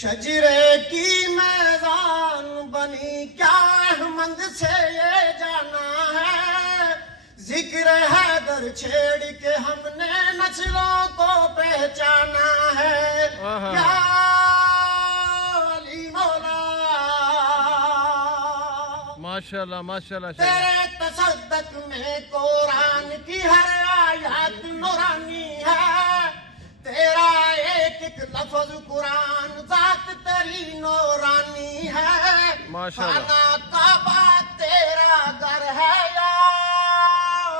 شجرے کی میدان بنی کیا احمد سے یہ جانا ہے ذکر حیدر چھیڑ کے ہم نے نسلوں کو پہچانا ہے یا علی مولا ماشاءاللہ ماشاءاللہ تیرے تصدق میں قرآن کی ہر آیات نورانی ہے تیرا ایک ایک لفظ قرآن ذات تیری نورانی ہے ماشاءاللہ خانہ کعبہ تیرا گھر ہے یا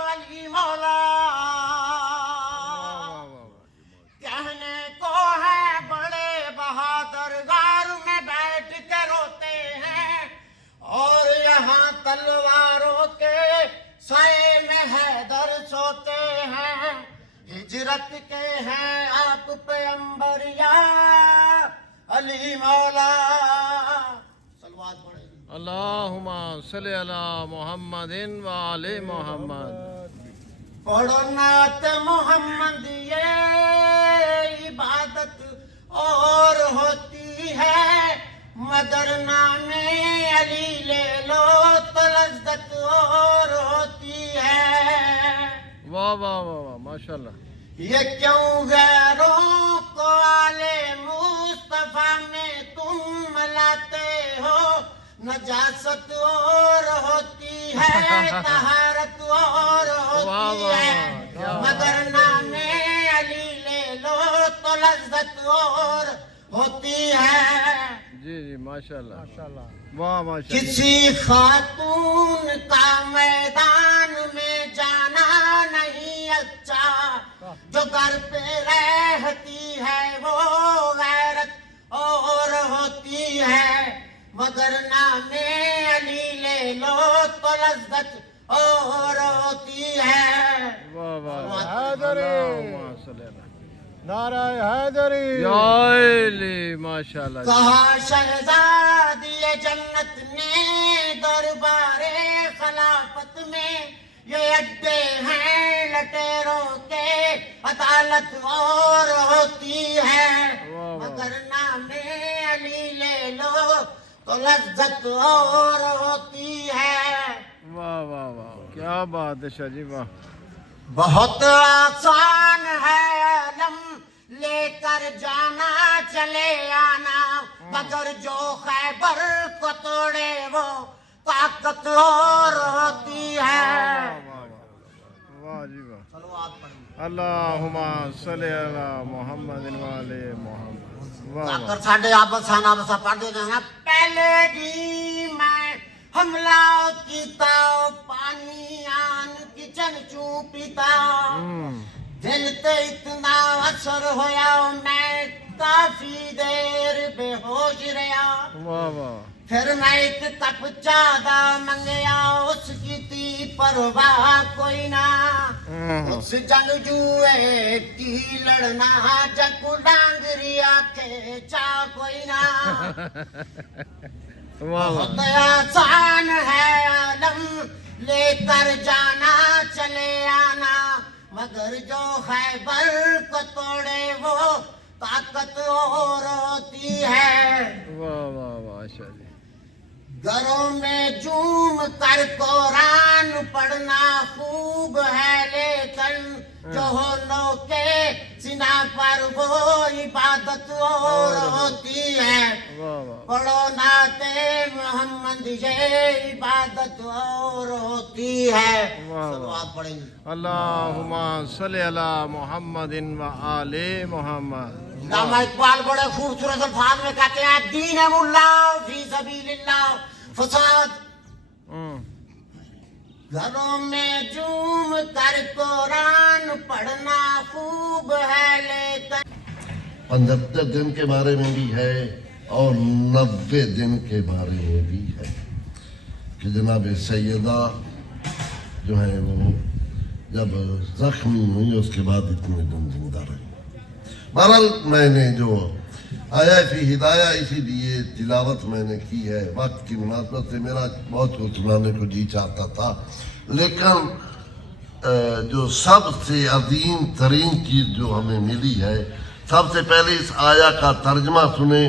علی مولا کہنے کو ہے بڑے بہادر غار میں بیٹھ کے روتے ہیں اور یہاں تلواروں کے سائے میں حیدر سوتے ہیں ہجرت کے ہیں آپ پیغمبر یا علی مولا صلوات پڑھیں اللہم صلی علی محمد و آل محمد پڑھو نعت محمد یہ عبادت اور ہوتی ہے مگر نام علی لے لو تو لذت اور ہوتی ہے واہ واہ واہ واہ ماشاءاللہ یہ کیوں غیروں کو آل مصطفیٰ میں تم ملاتے ہو نجاست اور ہوتی ہے طہارت اور ہوتی ہے مگر نام علی لے لو تو لذت اور ہوتی ہے جی جی ماشاءاللہ واہ ماشاءاللہ کسی خاتون کا میدان میں جانا نہیں اچھا جو گھر پہ رہتی ہے وہ غیرت اور ہوتی ہے مگر نام علی لے لو تو لذت اور ہوتی ہے واہ واہ حیدری اللہم صلی علی نعرہ حیدری یا علی ماشاءاللہ کہا شہزادی جنت نے دربار خلافت میں یہ اڈے ہیں لٹیروں کے عدالت اور ہوتی ہے مگر نام علی لے لو تو لذت اور ہوتی ہے واہ واہ واہ کیا بات ہے شاہ جی واہ بہت آسان ہے علم لے کر جانا چلے آنا مگر جو خیبر کو توڑے وہ طاقت اور ہوتی ہے واہ جی واہ اللہم صلی علی محمد و آل محمد واہ واہ کر ساڈے آبد سانا بسا پڑھ دے ہیں پہلے دی میں حملہ کیتا پانی آن کچن چو پیتا دل تے اتنا اثر ہویا میں کافی دیر بے ہوش رہا واہ واہ پھر میں ایک کپ چادہ منگیا اس کی تھی پرواہ کوئی نہ اس جنگجوئے کی لڑنا جگو ڈانگری آکھے چاہ کوئی نہ واہ واہ بہت آسان ہے عالم لے کر جانا چلے آنا مگر جو خیبر کو توڑے وہ طاقت اور ہوتی ہے واہ واہ واہ شاہ جی گھروں میں جھوم کر قرآن پڑھنا خوب ہے لیکن جو ہونوں کے سینہ پر وہ عبادت اور ہوتی ہے واہ واہ پڑھو نعت محمد یہ عبادت اور ہوتی ہے صلوات پڑھیں گے اللہم صلی علی محمد و آل محمد علامہ اقبال بڑے خوبصورت الفاظ میں کہتے ہیں دین ملا فی سبیل اللہ فساد گھروں میں جھوم کر قرآن پڑھنا خوب ہے لیکن 75 دن کے بارے میں بھی ہے اور 90 دن کے بارے میں بھی ہے کہ جناب سیدہ جو ہے وہ جب زخمی ہوئی اس کے بعد اتنے دن زندہ رہی بہرحال میں نے جو آیا فی ہدایہ اسی لیے تلاوت میں نے کی ہے وقت کی مناسبت سے میرا بہت کچھ سنانے کو جی چاہتا تھا لیکن جو سب سے عظیم ترین چیز جو ہمیں ملی ہے سب سے پہلے اس آیا کا ترجمہ سنیں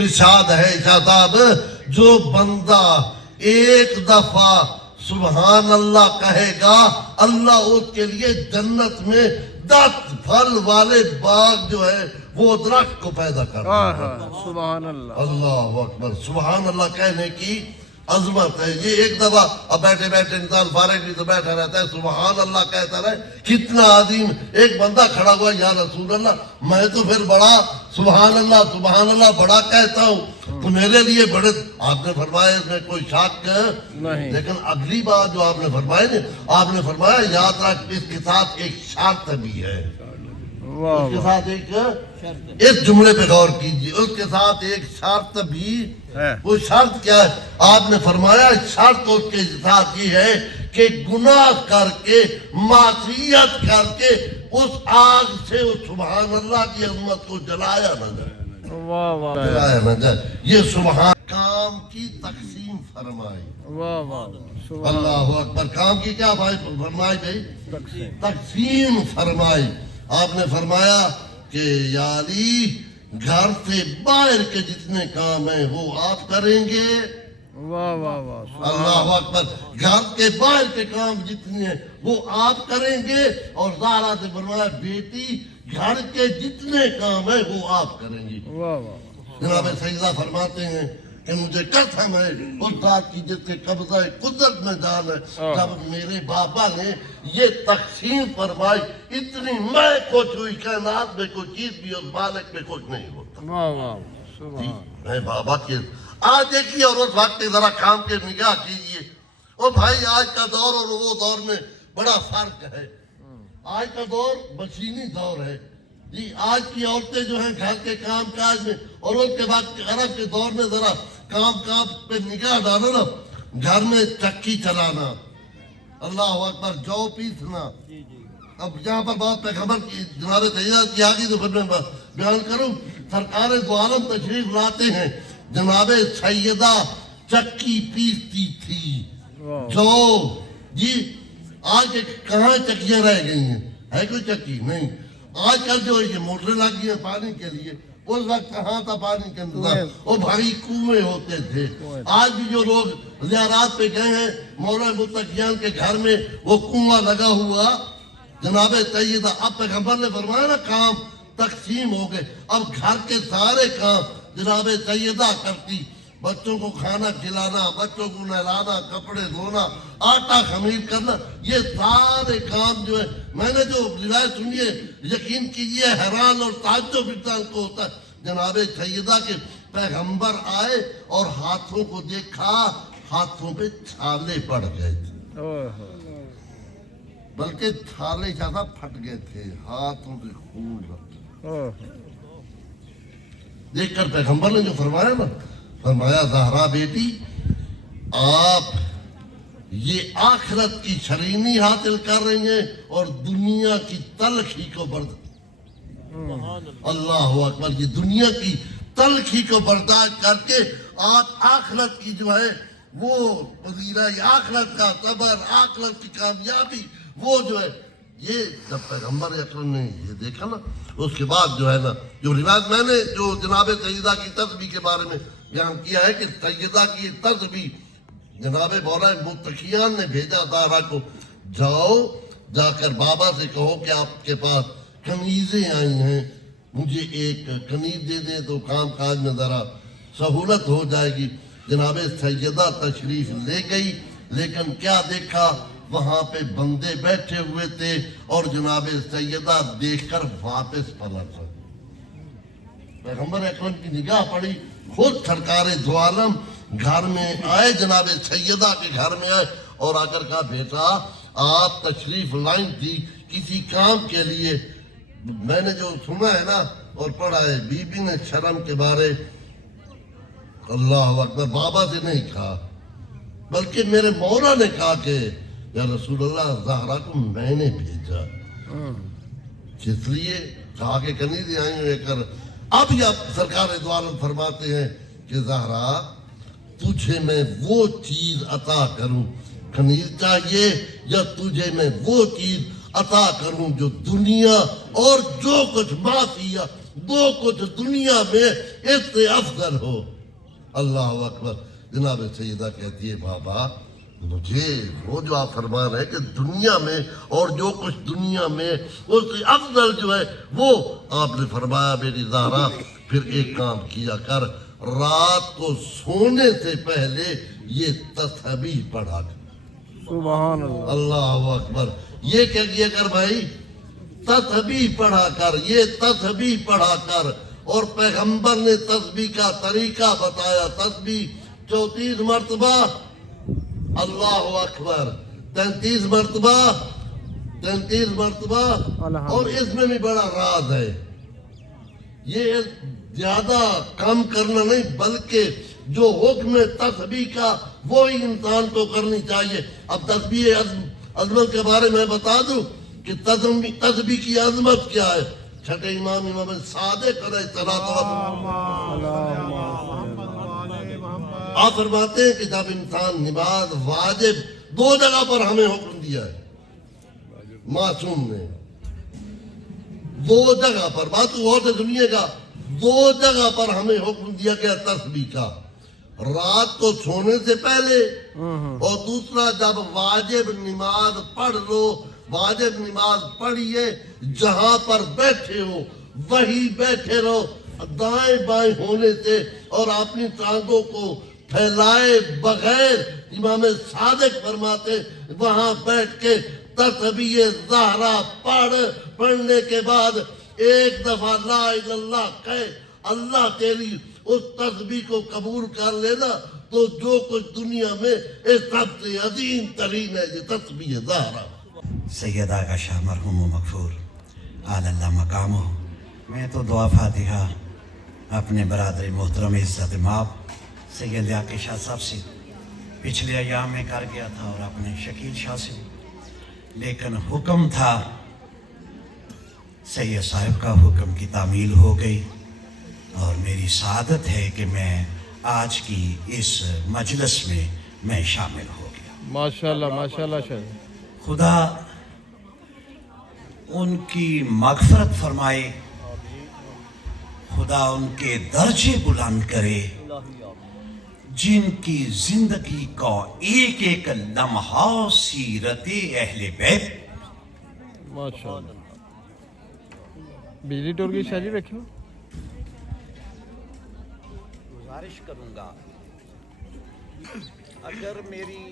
ارشاد ہے شاداب جو بندہ ایک دفعہ سبحان اللہ کہے گا اللہ اس کے لیے جنت میں 10 پھل والے باغ جو ہے وہ درخت کو پیدا کر دے گا۔ سبحان اللہ اللہ اکبر، سبحان اللہ کہنے کی عظمت ہے۔ یہ ایک دفعہ اب بیٹھے بیٹھے انسان فارغ بھی تو بیٹھا رہتا ہے، سبحان اللہ کہتا رہے، کتنا عظیم۔ ایک بندہ کھڑا ہوا یا رسول اللہ میں تو پھر بڑا سبحان اللہ بڑا کہتا ہوں تو میرے لیے بڑے، آپ نے فرمایا اس میں کوئی شک نہیں، لیکن اگلی بات جو آپ نے فرمائی نا، آپ نے فرمایا یاد رکھ اس کے ساتھ ایک شرط بھی ہے، واہ اس کے واہ ساتھ ایک اس جملے پہ غور کیجیے، اس کے ساتھ ایک شرط بھی ہے۔ وہ شرط کیا ہے؟ آپ نے فرمایا شرط اس کے ساتھ یہ ہے کہ گناہ کر کے معصیت کر کے اس آگ سے اس سبحان اللہ کی عظمت کو جلایا نہ جائے، واہ واہ جلایا نہ جائے۔ یہ سبحان کام کی تقسیم فرمائی، واہ واہ سبحان اللہ اکبر، کام کی کیا بھائی فرمائی بھائی؟ تقسیم۔ تقسیم فرمائی۔ آپ نے فرمایا کہ یا علی گھر سے باہر کے جتنے کام ہیں وہ آپ کریں گے، واہ واہ واہ اللہ اکبر، گھر کے باہر کے کام جتنے ہیں وہ آپ کریں گے، اور زہرا سے فرمایا بیٹی گھر کے جتنے کام ہیں وہ آپ کریں گی۔ واہ واہ جناب سیدہ فرماتے ہیں کہ مجھے قسم ہے اس ذات کی جس کے قبضہ قدرت میں جان ہے، جب میرے بابا نے یہ تقسیم فرمائی اتنی میں کچھ ہوئی، کائنات میں کوئی چیز بھی اس مالک میں کچھ نہیں ہوتا۔ واہ واہ سبحان میں بابا کے آج دیکھیے اور اس وقت ذرا کام کے نگاہ کیجئے، او بھائی آج کا دور اور وہ دور میں بڑا فرق ہے۔ آج کا دور مشینی دور ہے جی، آج کی عورتیں جو ہیں گھر کے کام کاج میں، اور اس کے بعد عرب کے دور میں ذرا کام پہ نگاہ ڈالو نا، گھر میں چکی چلانا، اللہ اکبر، جو پیسنا۔ اب یہاں پر بات پیغمبر کی جناب سیدہ کی آگی تو پھر میں بیان کروں، سرکار دو عالم تشریف لاتے ہیں، جناب سیدہ چکی پیستی تھی، جو جی آج کہاں چکیاں رہ گئی ہیں؟ ہے کوئی چکی؟ نہیں۔ آج کل جو یہ موٹریں لگ گئی ہیں پانی کے لیے، اس وقت کہاں تھا پانی کے انتظام؟ وہ بھائی کنویں ہوتے تھے۔ آج بھی جو لوگ زیارات پہ گئے ہیں مولا متقیان کے گھر میں وہ کنواں لگا ہوا، جناب سیدہ اب پیغمبر نے فرمایا نا کام تقسیم ہو گئے، اب گھر کے سارے کام جناب سیدہ کرتی، بچوں کو کھانا کھلانا، بچوں کو نہلانا، کپڑے دھونا، آٹا خمیر کرنا، یہ سارے کام جو ہے میں نے جو روایت سنی ہے یقین کیجیے حیران اور تعجب انسان کو ہوتا ہے۔ جناب سیدہ کے پیغمبر آئے اور ہاتھوں کو دیکھا، ہاتھوں پہ چھالے پڑ گئے تھے، بلکہ چھالے زیادہ پھٹ گئے تھے، ہاتھوں پہ خون رہا۔ دیکھ کر پیغمبر نے جو فرمایا نا، فرمایا زہرا بیٹی آپ یہ آخرت کی شرینی حاصل کر رہی ہیں اور دنیا کی تلخی کو اللہ اکبر، یہ دنیا کی تلخی کو برداشت کر کے آپ آخرت کی جو ہے وہ وزیرہ آخرت کا صبر، آخرت کی کامیابی وہ جو ہے، یہ جب پیغمبر اکرم نے یہ دیکھا نا، اس کے بعد جو ہے نا جو روایت میں نے جو جناب سیدہ کی تسبیح کے بارے میں بیان کیا ہے کہ سیدہ کی تسبیح جناب مولا متقیان نے بھیجا زہرا کو، جاؤ جا کر بابا سے کہو کہ آپ کے پاس کنیزیں آئی ہیں، مجھے ایک کنیز دے دیں تو کام کاج میں ذرا سہولت ہو جائے گی۔ جناب سیدہ تشریف لے گئی، لیکن کیا دیکھا وہاں پہ بندے بیٹھے ہوئے تھے، اور جناب سیدہ دیکھ کر واپس پلٹ گئے۔ پیغمبر اکرم کی نگاہ پڑی، خود سرکار دو عالم گھر میں آئے، جناب سیدہ کے گھر میں آئے اور آ کر کہا بیٹا آپ تشریف لائیں تھی کسی کام کے لیے، میں نے جو سنا ہے نا اور پڑھا ہے، بی بی نے شرم کے بارے اللہ اکبر بابا سے نہیں کہا، بلکہ میرے مولا نے کہا کہ یا رسول اللہ زہرا کو میں نے بھیجا، اس لیے کہا کہ کنیزیں آئی ہوئے کر۔ اب یہ سرکار دو عالم فرماتے ہیں کہ زہرا تجھے میں وہ چیز عطا کروں، کنیز چاہیے یا تجھے میں وہ چیز عطا کروں جو دنیا اور جو کچھ معافیہ دو کچھ دنیا میں اس سے افضل ہو. اللہ اکبر. جناب سیدہ کہتی ہے بابا مجھے وہ جو آپ فرما رہے ہیں کہ دنیا میں اور جو کچھ دنیا میں اس سے افضل جو ہے وہ آپ نے فرمایا میری زہرا پھر ایک کام کیا کر رات کو سونے سے پہلے یہ تسبیح پڑھا کر. سبحان اللہ. اللہ اکبر. یہ کیا کیا کر بھائی تسبیح پڑھا کر. یہ تسبیح پڑھا کر. اور پیغمبر نے تسبیح کا طریقہ بتایا. تسبیح 34 مرتبہ اللہ اکبر 33 مرتبہ 33 مرتبہ. اور اس میں بھی بڑا راز ہے. یہ زیادہ کم کرنا نہیں بلکہ جو حکم تسبیح کا وہی انسان کو کرنی چاہیے. اب تسبیح عظمت کے بارے میں بتا دوں کہ تسبیح کی عظمت کیا ہے. چھٹے امام صادق علیہ السلام آپ فرماتے ہیں کہ جب انسان نماز واجب 2 جگہ پر ہمیں حکم دیا ہے معصوم نے. 2 جگہ پر بات غور سے سنیے گا. 2 جگہ پر ہمیں حکم دیا گیا تسبیح کا. رات کو سونے سے پہلے اور دوسرا جب واجب نماز پڑھ لو. واجب نماز پڑھیے جہاں پر بیٹھے ہو وہی بیٹھے رہو دائیں بائیں ہونے سے اور اپنی ٹانگوں کو پھیلائے بغیر. امام صادق فرماتے وہاں بیٹھ کے تسبیح زہرا پڑھنے کے بعد ایک دفعہ لا الہ الا اللہ کہے اللہ تیری اس تسبیح کو قبول کر لینا تو جو کچھ دنیا میں اس سب سے عظیم ترین ہے یہ تسبیح زہرا. سیدہ کا شاہ مرحوم و مغفور آل اللہ مقامہ. میں تو دعا فاتحہ اپنے برادری محترم عزت مآب سید عاقل شاہ صاحب سے پچھلے ایام میں کر گیا تھا اور اپنے شکیل شاہ سے. لیکن حکم تھا سید صاحب کا حکم کی تعمیل ہو گئی اور میری سعادت ہے کہ میں آج کی اس مجلس میں شامل ہو گیا. ماشاءاللہ ماشاءاللہ شاہ. خدا ان کی مغفرت فرمائے. خدا ان کے درجے بلند کرے. جن کی زندگی کا ایک ایک لمحہ سیرت اہل بیت. ماشاءاللہ. بجلی ٹور کی شاہ جی رکھو. گزارش کروں گا اگر میری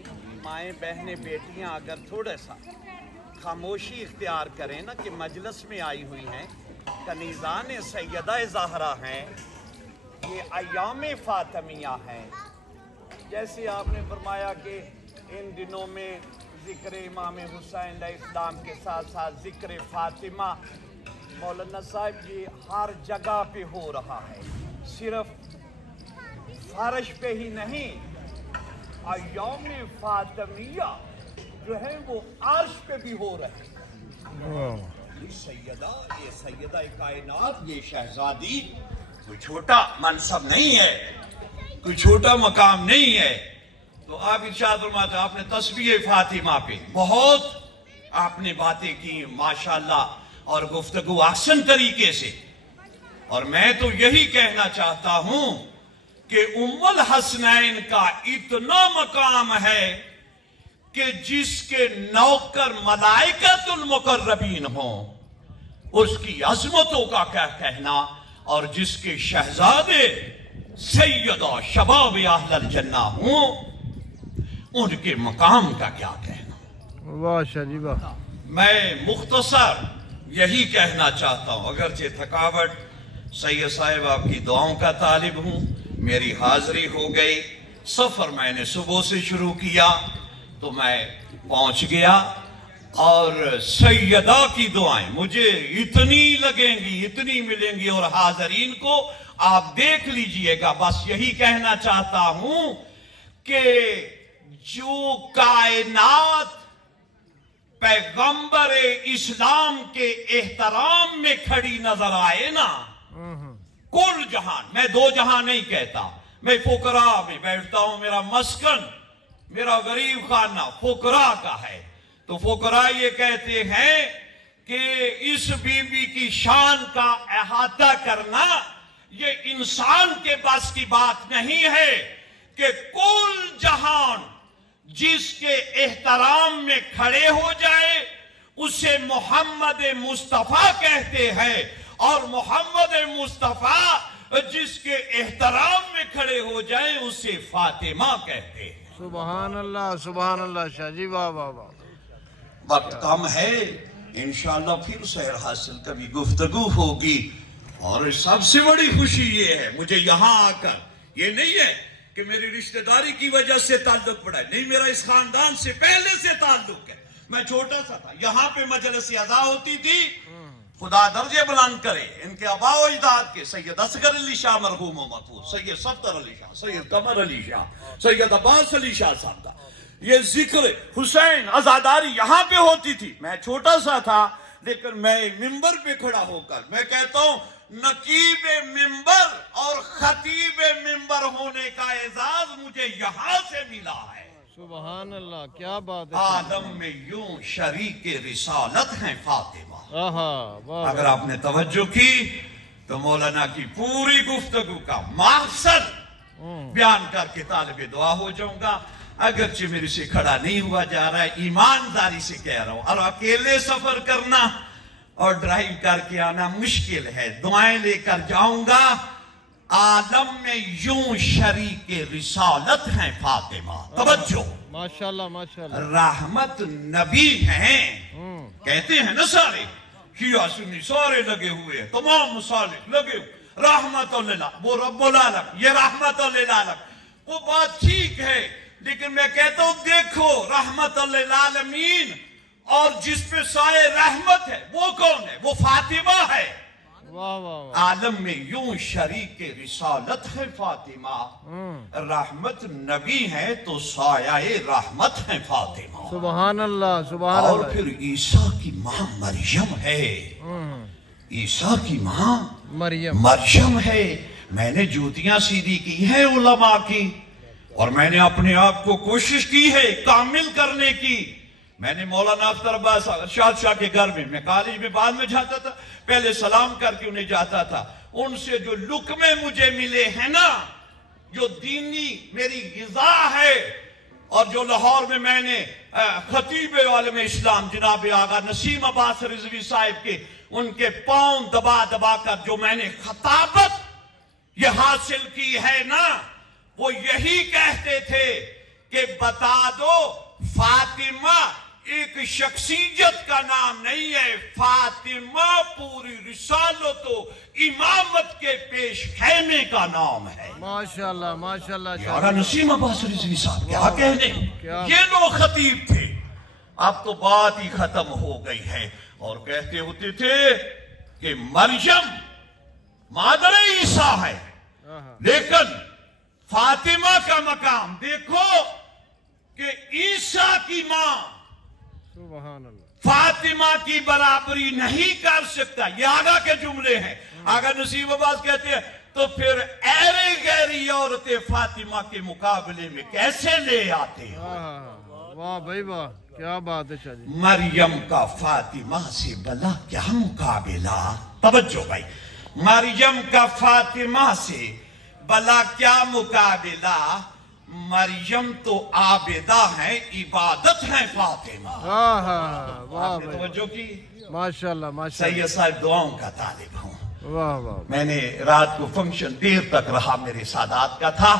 مائیں بہنیں بیٹیاں اگر تھوڑا سا خاموشی اختیار کریں نا کہ مجلس میں آئی ہوئی ہیں کنیزان سیدہ زہرا ہیں یہ ایام فاطمیہ ہیں. جیسے آپ نے فرمایا کہ ان دنوں میں ذکر امام حسین علیہ السلام کے ساتھ ساتھ ذکر فاطمہ مولانا صاحب یہ ہر جگہ پہ ہو رہا ہے. صرف فرش پہ ہی نہیں ایام فاطمیہ جو ہے وہ عرش پہ بھی ہو رہے ہیں. یہ سیدہ کائنات یہ شہزادی کوئی چھوٹا منصب نہیں ہے کوئی چھوٹا مقام نہیں ہے. تو آپ ارشاد فرماتے آپ نے تسبیح فاطمہ پہ بہت آپ نے باتیں کی ماشاءاللہ اور گفتگو احسن طریقے سے. اور میں تو یہی کہنا چاہتا ہوں کہ ام الحسنین کا اتنا مقام ہے کہ جس کے نوکر ملائکۃ المقربین ہوں اس کی عظمتوں کا کیا کہنا اور جس کے شہزادے سیدہ شباب اہل الجنہ ہوں ان کے مقام کا کیا کہنا. واہ شاہ جی واہ. میں مختصر یہی کہنا چاہتا ہوں اگرچہ تھکاوٹ سید صاحب آپ کی دعاؤں کا طالب ہوں. میری حاضری ہو گئی. سفر میں نے صبح سے شروع کیا تو میں پہنچ گیا اور سیدہ کی دعائیں مجھے اتنی لگیں گی اتنی ملیں گی اور حاضرین کو آپ دیکھ لیجئے گا. بس یہی کہنا چاہتا ہوں کہ جو کائنات پیغمبر اسلام کے احترام میں کھڑی نظر آئے نا کل جہان میں 2 جہاں نہیں کہتا. میں فقراء میں بیٹھتا ہوں. میرا مسکن میرا غریب خانہ فقراء کا ہے. تو فقراء یہ کہتے ہیں کہ اس بیوی کی شان کا احاطہ کرنا یہ انسان کے بس کی بات نہیں ہے کہ کل جہان جس کے احترام میں کھڑے ہو جائے اسے محمد مصطفیٰ کہتے ہیں، اور محمد مصطفیٰ جس کے احترام میں کھڑے ہو جائے اسے فاطمہ کہتے ہیں۔ سبحان اللہ شاہ جی، واہ واہ واہ۔ وقت کم ہے، انشاءاللہ پھر سیر حاصل کبھی گفتگو ہوگی، اور سب سے بڑی خوشی یہ ہے مجھے یہاں آ کر، یہ نہیں ہے کہ میری رشتہ داری کی وجہ سے تعلق پڑا ہے، نہیں، میرا اس خاندان سے پہلے سے تعلق ہے۔ میں چھوٹا سا تھا، یہاں پہ مجلس اعزا ہوتی تھی، خدا درجے بلند کرے ان کے آباء و اجداد کے، سید اصغر علی شاہ مرحوم و محفوظ، سید صفدر علی شاہ، سید قمر علی شاہ، سید عباس علی شاہ صاحب کا یہ ذکر حسین عزاداری یہاں پہ ہوتی تھی۔ میں چھوٹا سا تھا، لیکن میں ممبر پہ کھڑا ہو کر میں کہتا ہوں نقیب ممبر اور خطیب ممبر ہونے کا اعزاز مجھے یہاں سے ملا ہے۔ سبحان اللہ، کیا بات ہے۔ عالم میں یوں شریک رسالت ہیں فاطمہ۔ واہ، اگر آپ نے توجہ کی تو مولانا کی پوری گفتگو کا مقصد بیان کر کے طالب دعا ہو جاؤں گا، اگرچہ میرے سے کھڑا نہیں ہوا جا رہا ہے، ایمانداری سے کہہ رہا ہوں، اور اکیلے سفر کرنا اور ڈرائیو کر کے آنا مشکل ہے، دعائیں لے کر جاؤں گا۔ عالم میں یوں شریک رسالت ہیں فاطمہ، توجہ، ماشاءاللہ ماشاءاللہ، رحمت نبی ہیں، کہتے ہیں نا سارے شیعہ سنی سارے لگے ہوئے ہیں، تمام مصالح لگے ہوئے، رحمت اللہ، وہ رب العالم، یہ رحمت للعالم، وہ بات ٹھیک ہے، لیکن میں کہتا ہوں دیکھو رحمت للعالمین اور جس پہ سائے رحمت ہے وہ کون ہے؟ وہ فاطمہ ہے۔ واہ واہ واہ، عالم میں یوں شریک رسالت ہے فاطمہ، رحمت نبی ہے تو سایہ رحمت ہے فاطمہ، سبحان اللہ سبحان اور اللہ۔ پھر عیسیٰ کی ماں مریم ہے، عیسیٰ کی ماں مریم ہے۔ میں نے جوتیاں سیدھی کی ہیں علماء کی، اور میں نے اپنے آپ کو کوشش کی ہے کامل کرنے کی۔ میں نے مولانا اختر عباس ارشاد شاہ کے گھر میں کالج میں بعد میں جاتا تھا، پہلے سلام کر کے انہیں جاتا تھا، ان سے جو لقمے مجھے ملے ہیں نا، جو دینی میری غذا ہے، اور جو لاہور میں نے خطیب عالم اسلام جناب آغا نسیم عباس رضوی صاحب کے ان کے پاؤں دبا دبا کر جو میں نے خطابت یہ حاصل کی ہے نا، وہ یہی کہتے تھے کہ بتا دو فاطمہ ایک شخصیت کا نام نہیں ہے، فاطمہ پوری رسالت و امامت کے پیش خیمے کا نام ہے۔ ماشاءاللہ ماشاءاللہ، یارا نسیم عباس رضوی صاحب کیا کہنے، یہ لوگ خطیب تھے، اب تو بات ہی ختم ہو گئی ہے، اور کہتے ہوتے تھے کہ مریم مادر عیسیٰ ہے، لیکن فاطمہ کا مقام دیکھو کہ عیسیٰ کی ماں سبحان اللہ، فاطمہ کی برابری نہیں کر سکتا، یہ آگا کے جملے ہیں۔ آگا نسیم عباس کہتے ہیں تو پھر ایرے غیری عورتیں فاطمہ کے مقابلے میں کیسے لے آتے ہیں؟ واہ بھائی واہ، کیا بات ہے شاہ جی۔ مریم کا فاطمہ سے بلا کیا مقابلہ، توجہ بھائی، مریم کا فاطمہ سے بلا کیا مقابلہ، مریم تو عابدہ ہیں، عبادت ہیں فاطمہ۔ واہ آپ نے توجہ کی؟ ماشاءاللہ ماشاءاللہ، سید صاحب دعاؤں کا طالب ہوں، واہ واہ، میں نے رات کو فنکشن دیر تک رہا، میرے سادات کا تھا،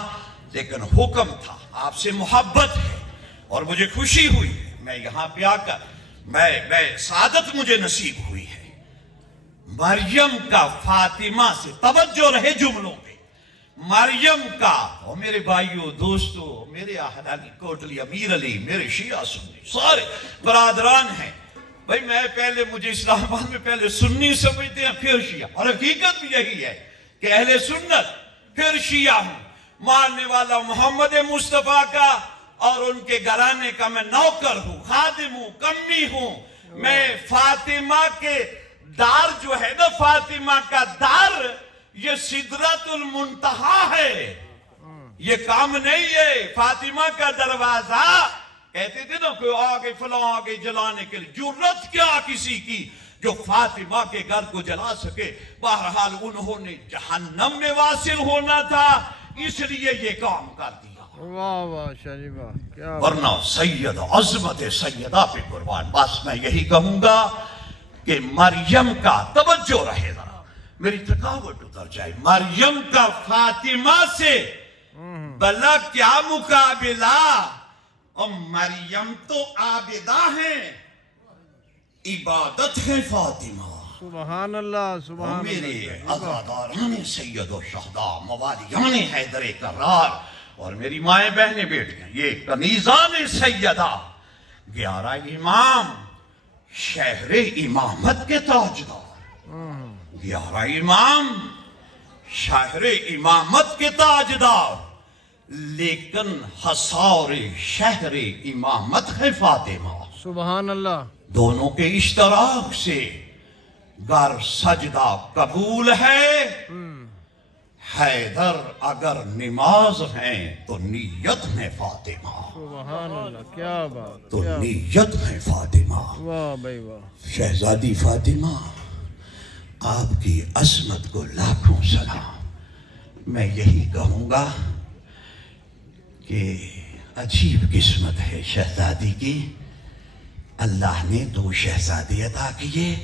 لیکن حکم تھا، آپ سے محبت ہے اور مجھے خوشی ہوئی ہے، میں یہاں پہ آ کر میں سعادت مجھے نصیب ہوئی ہے۔ مریم کا فاطمہ سے، توجہ رہے جملوں پہ، مریم کا، اور میرے بھائیوں دوستوں، میرے اہل علی کوٹلی امیر علی، میرے شیعہ سنی سارے برادران ہیں، بھائی میں پہلے مجھے اسلام آباد میں پہلے سنی سمجھتے ہیں پھر شیعہ، اور حقیقت بھی یہی ہے کہ اہل سنت پھر شیعہ ہوں، ماننے والا محمد مصطفیٰ کا اور ان کے گھرانے کا میں نوکر ہوں، خادم ہوں، کمی ہوں، میں فاطمہ کے دار جو ہے نا، فاطمہ کا دار یہ سدرت المنتہا ہے، یہ کام نہیں ہے، فاطمہ کا دروازہ، کہتے تھے نا کوئی آگے فلاں آگے جلانے کے لیے، جرت کیا کسی کی جو فاطمہ کے گھر کو جلا سکے. بہرحال انہوں نے جہنم میں واصل ہونا تھا اس لیے یہ کام کر دیا. واہ واہ شاہ جی واہ کیا ورنہ سید عظمت سیدہ پہ قربان. بس میں یہی کہوں گا کہ مریم کا توجہ رہے ذرا, میری تھکاوٹ اتر جائے. مریم کا فاطمہ سے بلا کیا مقابلہ, اور مریم تو عابدہ ہیں, عبادت ہے فاطمہ. سبحان اللہ اور سبحان میرے اللہ. عزاداران سید و شہداء موالیان حیدر کرار اور میری مائیں بہنیں بیٹیاں, یہ کنیزان سیدہ 11 امام شہر امامت کے تاجدار, 11 امام شہر امامت کے تاجدار, لیکن حصار شہر امامت ہے فاطمہ. سبحان اللہ. دونوں کے اشتراک سے گر سجدہ قبول ہے. حیدر اگر نماز ہیں تو نیت ہے فاطمہ, سبحان اللہ کیا بات تو کیا نیت ہے فاطمہ. واہ بھائی واہ. شہزادی فاطمہ آپ کی عظمت کو لاکھوں سلام. میں یہی کہوں گا کہ عجیب قسمت ہے شہزادی کی. اللہ نے 2 شہزادے عطا کیے,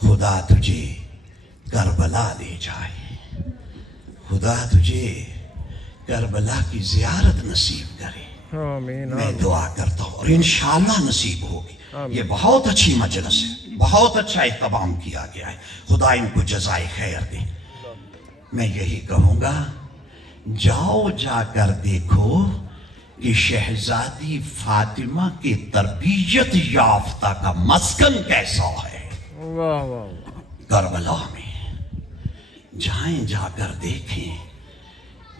خدا تجھے کربلا لے جائے, خدا تجھے کربلا کی زیارت نصیب کرے. آمین میں دعا کرتا ہوں اور انشاءاللہ نصیب ہوگی. یہ بہت اچھی مجلس ہے, بہت اچھا اہتمام کیا گیا ہے, خدا ان کو جزائے خیر دے. میں یہی کہوں گا جاؤ جا کر دیکھو کہ شہزادی فاطمہ کی تربیت یافتہ کا مسکن کیسا ہے. واہ واہ کربلا میں جائیں, جا کر دیکھیں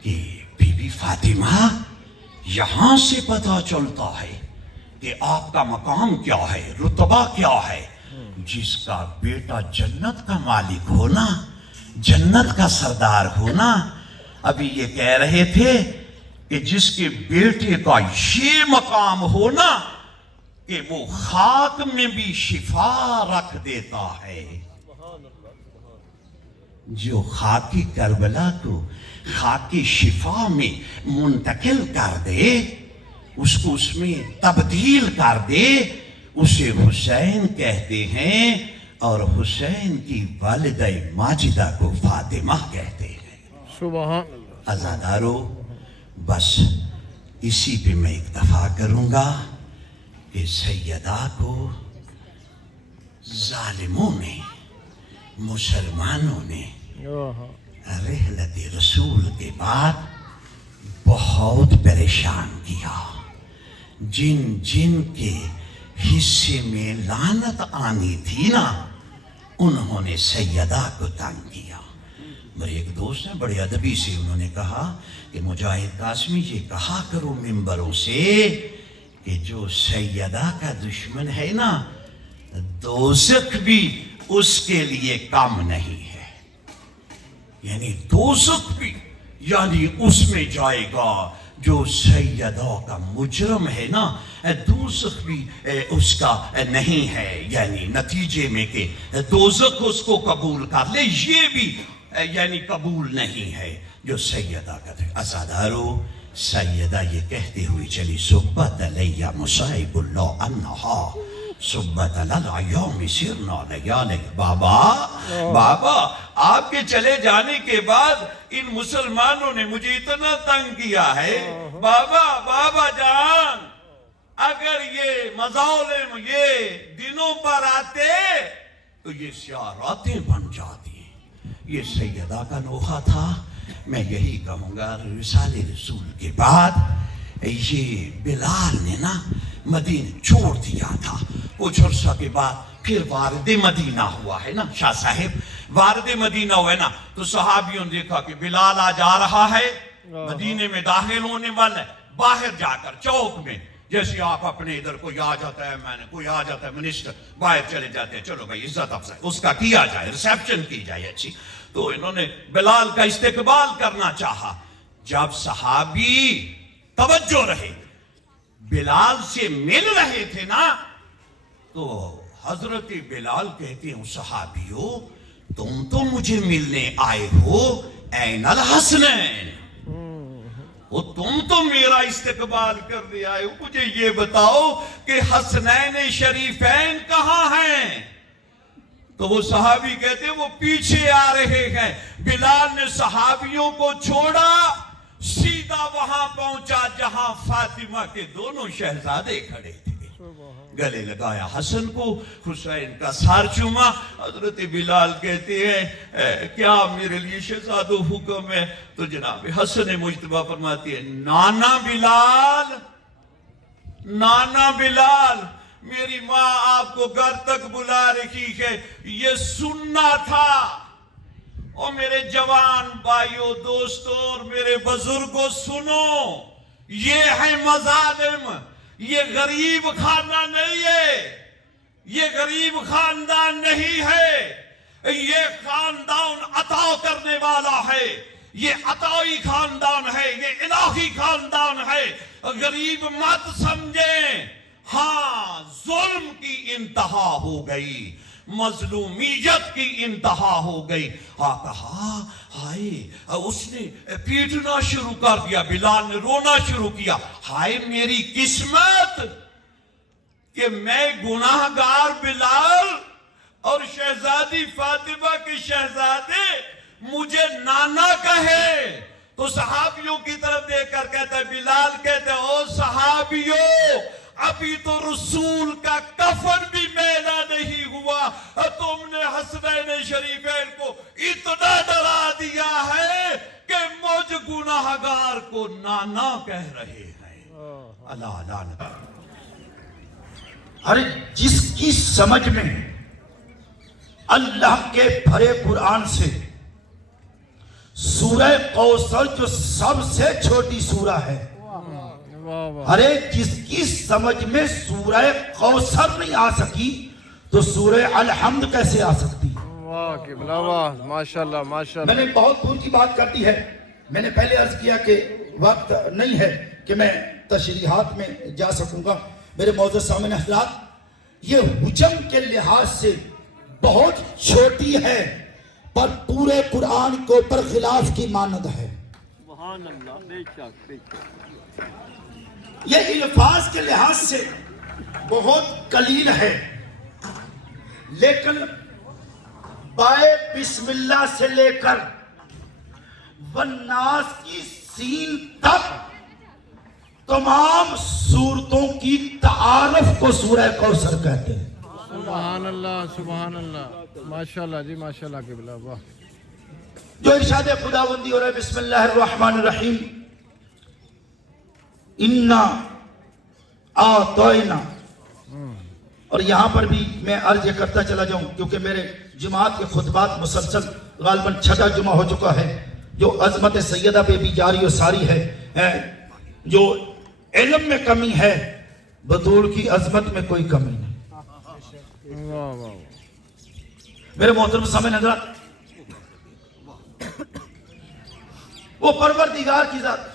کہ بی بی فاطمہ, یہاں سے پتہ چلتا ہے کہ آپ کا مقام کیا ہے, رتبہ کیا ہے. جس کا بیٹا جنت کا مالک ہونا, جنت کا سردار ہونا. ابھی یہ کہہ رہے تھے کہ جس کے بیٹے کا یہ مقام ہونا کہ وہ خاک میں بھی شفا رکھ دیتا ہے. جو خاکی کربلا کو خاکی شفا میں منتقل کر دے, اس کو اس میں تبدیل کر دے, اسے حسین کہتے ہیں, اور حسین کی والدہ ماجدہ کو فاطمہ کہتے ہیں. سبحان اللہ. عزادارو, بس اسی پہ میں اکتفا کروں گا کہ سیدہ کو ظالموں نے, مسلمانوں نے رحلت رسول کے بعد بہت پریشان کیا. جن جن کے حصے میں لعنت آنی تھی نا, انہوں نے سیدہ کو تنگ کیا. میرے ایک دوست ہیں, بڑے ادبی سے انہوں نے کہا کہ مجاہد قاسمی یہ کہا کرو ممبروں سے کہ جو سیدہ کا دشمن ہے نا, دوزخ بھی اس کے لیے کم نہیں ہے. یعنی دوزخ بھی, یعنی اس میں جائے گا جو سیدہ کا مجرم ہے نا, دوزخ بھی اس کا نہیں ہے. یعنی نتیجے میں کہ دوزخ اس کو قبول کر لے, یہ بھی یعنی قبول نہیں ہے جو سیدہ کا تھے. عزادارو, سیدہ یہ کہتے ہوئی چلی, صبت علیہ مصائب اللہ انہا صبت الایام سرنا لیالک. بابا آپ کے چلے جانے کے بعد ان مسلمانوں نے مجھے اتنا تنگ کیا ہے. بابا جان, اگر یہ مظالم یہ دنوں پر آتے تو یہ سیاراتیں بن جاتی. یہ سیدہ کا نوحہ تھا. میں یہی کہوں گا رسالے رسول کے بعد یہ بلال نے نا مدینہ چھوڑ دیا تھا. کچھ عرصہ کے بعد پھر وارد مدینہ ہوا ہے نا شاہ صاحب, وارد مدینہ ہوئے نا, تو صحابیوں نے دیکھا کہ بلال آ جا رہا ہے, مدینے میں داخل ہونے والا ہے. باہر جا کر چوک میں جیسے آپ اپنے ادھر کوئی آ جاتا ہے, میں نے کوئی آ جاتا ہے منسٹر, باہر چلے جاتے ہیں, چلو بھائی عزت افزائی اس کا کیا جائے, ریسیپشن کی جائے اچھی. تو انہوں نے بلال کا استقبال کرنا چاہا. جب صحابی توجہ رہے بلال سے مل رہے تھے نا, تو حضرت بلال کہتے ہیں صحابیوں تم تو مجھے ملنے آئے ہو این الحسنین، وہ تم تو میرا استقبال کرنے آئے ہو، مجھے یہ بتاؤ کہ حسنین شریفین کہاں ہیں؟ تو وہ صحابی کہتے ہیں وہ پیچھے آ رہے ہیں۔ بلال نے صحابیوں کو چھوڑا، سیدھا وہاں پہنچا جہاں فاطمہ کے دونوں شہزادے کھڑے تھے، گلے لگایا حسن کو، حسین کا سار چوما۔ حضرت بلال کہتے ہیں کیا میرے لیے شہزادو حکم ہے؟ تو جناب حسن مجتبیٰ فرماتی ہے نانا بلال، نانا بلال، میری ماں آپ کو گھر تک بلا رہی ہے، یہ سننا تھا۔ اور میرے جوان بھائیوں دوستوں اور میرے بزرگوں سنو، یہ ہے مظالم، یہ غریب خاندان نہیں ہے، یہ غریب خاندان نہیں ہے، یہ خاندان عطا کرنے والا ہے، یہ عطائی خاندان ہے، یہ الہی خاندان ہے، غریب مت سمجھیں۔ ہاں ظلم کی انتہا ہو گئی، مظلومیت کی انتہا ہو گئی۔ کہا ہائے، اس نے پیٹنا شروع کر دیا، بلال نے رونا شروع کیا، ہائے میری قسمت کہ میں گناہگار بلال اور شہزادی فاطمہ کے شہزادے مجھے نانا کہے۔ تو صحابیوں کی طرف دیکھ کر کہتا ہے، بلال کہتے ہیں او صحابیوں ابھی تو رسول کا کفن بھی میلا نہیں ہوا، تم نے حسنین شریفین کو اتنا ڈرا دیا ہے کہ مجھ گناہگار کو نانا کہہ رہے ہیں۔ اللہ لعنت۔ ارے جس کی سمجھ میں اللہ کے بھرے قرآن سے سورہ کوثر جو سب سے چھوٹی سورہ ہے، ارے جس کی سمجھ میں سورہ کوثر نہیں آ سکی تو سورہ الحمد کیسے آ سکتی؟ واہ قبلہ واہ، ماشاءاللہ ماشاءاللہ۔ میں نے بہت دور کی بات کر دی ہے، میں نے پہلے عرض کیا کہ وقت نہیں ہے کہ میں تشریحات میں جا سکوں گا۔ میرے معزز سامعین حضرات، یہ حجم کے لحاظ سے بہت چھوٹی ہے پر پورے قرآن کو برخلاف کی مانند ہے۔ سبحان اللہ، بے شک بے شک۔ یہ الفاظ کے لحاظ سے بہت قلیل ہے، لیکن بائے بسم اللہ سے لے کر والناس کی سین تک تمام سورتوں کی تعارف کو سورہ کوثر کہتے ہیں۔ سبحان اللہ سبحان اللہ، ماشاءاللہ جی ماشاءاللہ قبلہ واہ۔ جو ارشاد خداوندی اور بسم اللہ الرحمن الرحیم، انا آتوینا، اور یہاں پر بھی میں عرض یہ کرتا چلا جاؤں کیونکہ میرے جماعت کے خطبات مسلسل غالباً چھٹا جمعہ ہو چکا ہے، جو عظمت سیدہ پہ بھی جاری و ساری ہے، جو علم میں کمی ہے بطول کی عظمت میں کوئی کمی نہیں۔ واہ واہ۔ میرے محترم سامعین حضرات، وہ پروردگار کی ذات،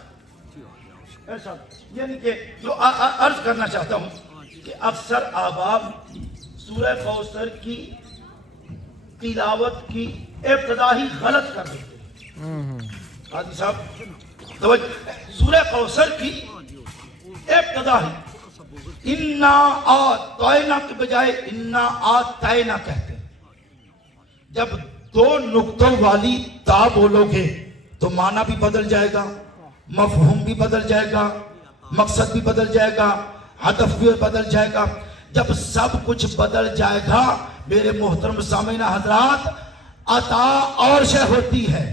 یعنی کہ جو عرض کرنا چاہتا ہوں کہ اکثر احباب سورہ کوثر کی تلاوت کی ابتدا ہی غلط کر دیتے ہیں۔ قاضی صاحب توجہ، سورہ کوثر کی ابتدا ہی انا آتینا کے بجائے انا آتینا کہتے ہیں۔ جب دو نقطوں والی تا بولو گے تو معنی بھی بدل جائے گا، مفہوم بھی بدل جائے گا، مقصد بھی بدل جائے گا، ہدف بھی بدل جائے گا۔ جب سب کچھ بدل جائے گا میرے محترم سامعین حضرات، عطا اور شے ہوتی ہے،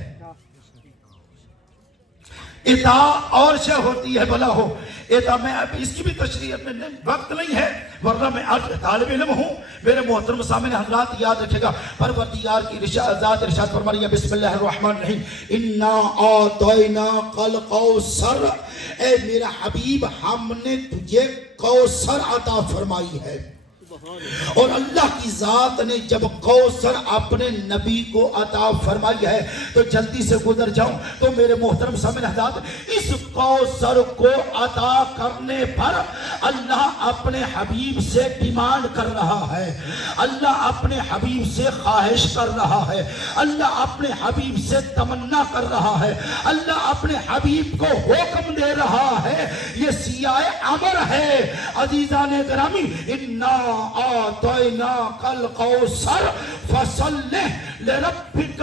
عطا اور شے ہوتی ہے، بھلا ہو عطا۔ میں اب اس کی بھی تشریح میں وقت نہیں ہے ورنہ میں آج طالب علم ہوں۔ میرے محترم سامعین حضرات یاد رکھے گا، پروردگار کی ذات ارشاد فرما رہی ہے بسم اللہ الرحمن الرحیم، انا اعطینا الکوثر، اے میرا حبیب ہم نے تجھے کوثر عطا فرمائی ہے۔ اور اللہ کی ذات نے جب کوثر اپنے نبی کو عطا فرمائی ہے تو جلدی سے گزر جاؤں تو میرے محترم سامعین حضرات، اس کوثر کو عطا کرنے پر اللہ اپنے حبیب سے ڈیمانڈ کر رہا ہے، اللہ اپنے حبیب سے خواہش کر رہا ہے، اللہ اپنے حبیب سے تمنا کر رہا ہے، اللہ اپنے حبیب کو حکم دے رہا ہے۔ یہ سیاہ امر ہے عزیزان گرامی، انا اعطیناک الکوثر فصل لربک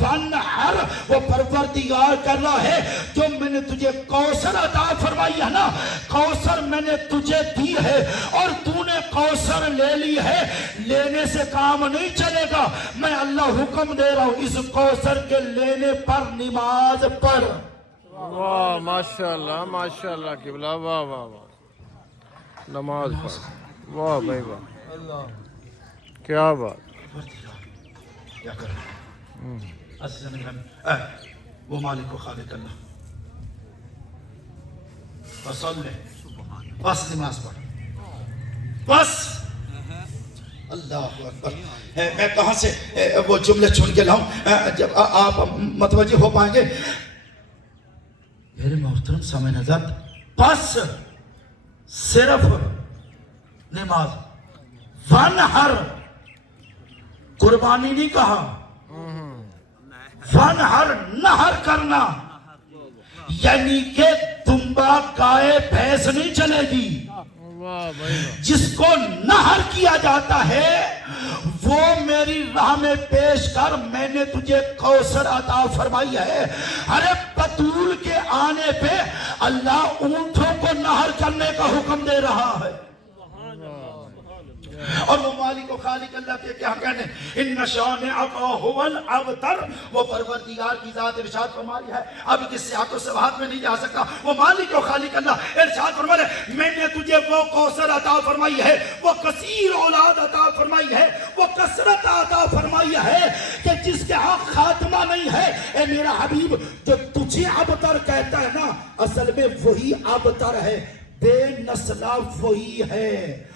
وانحر۔ وہ پروردگار کر رہا ہے جو میں نے تجھے کوثر عطا فرمائی ہے نا، کوثر میں نے تجھے دی ہے اور تو نے کوثر لے لی ہے، لینے سے کام نہیں چلے گا، میں اللہ حکم دے رہا ہوں اس کوثر کے لینے پر نماز پڑھ۔ واہ ماشاءاللہ ماشاءاللہ قبلہ، واہ واہ واہ، نماز پڑھ، واہ بھائی واہ، کیا بات۔ کیا کریں عزیزان گرامی، وہ مالک و خالق اللہ، فصل بس نماز پڑھ، بس۔ اللہ اکبر، میں کہاں سے وہ جملے چن کے لاؤں جب آپ متوجہ ہو پائیں گے۔ میرے محترم سامعین حضرات، بس صرف نماز، وانحر، قربانی نہیں کہا، وانحر نہر کرنا، یعنی کہ دمبا گائے بھینس نہیں چلے گی۔ واہ بھائی واہ، جس کو نہر کیا جاتا ہے وہ میری راہ میں پیش کر، میں نے تجھے کوثر عطا فرمائی ہے۔ ارے بطول کے آنے پہ اللہ اونٹوں کو نہر کرنے کا حکم دے رہا ہے، اور وہ مالک و خالق اللہ کے کیا کہنے، ان شانئک ھو الابتر، وہ پروردگار کی ذات ارشاد فرما رہی ہے، اب کس سیاق و سباحت میں نہیں جا سکتا۔ وہ مالک و خالق اللہ ارشاد فرما رہے ہیں، میں نے تجھے وہ کوثر عطا فرمائی ہے، وہ کثیر اولاد عطا فرمائی ہے، وہ کثرت عطا فرمائی ہے کہ جس کے ہاں خاتمہ نہیں ہے۔ اے میرا حبیب، جو تجھے ابتر کہتا ہے نا، اصل میں وہی ابتر ہے، بے نسلہ وہی ہے،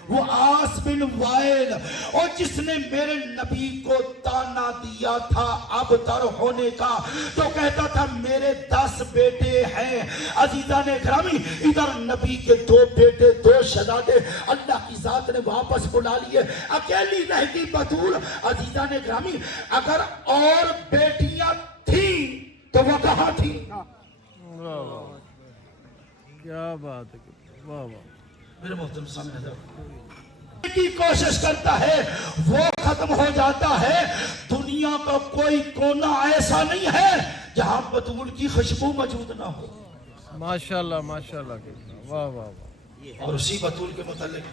وہ آس بن وائل، اور جس نے میرے نبی کو تانا دیا تھا ابتر ہونے کا، تو کہتا تھا میرے 10 بیٹے ہیں۔ عزیزان اکرامی، ادھر نبی کے 2 بیٹے 2 شہزادے اللہ کی ذات نے واپس بلا لیے، اکیلی رہ گئی بطول۔ عزیزان اکرامی، اگر اور بیٹیاں تھیں تو وہ کہاں تھیں؟ واہ واہ، کیا بات ہے، واہ واہ۔ میرے محترم سامنے حضرت کی کوشش کرتا ہے وہ ختم ہو جاتا ہے۔ دنیا کا کوئی کونا ایسا نہیں ہے جہاں بطول کی خوشبو موجود نہ ہو۔ ماشاءاللہ ماشاءاللہ قبلہ، واہ واہ واہ، اور اسی بطول کے متعلق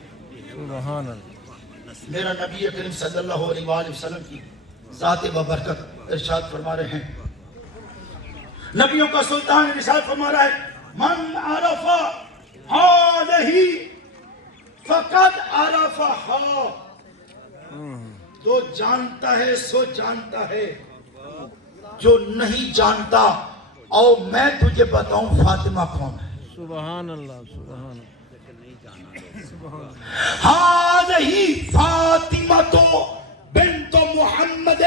سبحان اللہ۔ میرا نبی کریم صلی اللہ علیہ وآلہ وسلم کی ذات ببرکت ارشاد فرما رہے ہیں، نبیوں کا سلطان ارشاد فرما رہا ہے، من عرف ہذہ فقد عرفہا، جو جانتا ہے سو جانتا ہے، جو نہیں جانتا اور میں تجھے بتاؤں فاطمہ کون ہے۔ سبحان اللہ سبحان اللہ۔ ہذہ فاطمہ بنت محمد،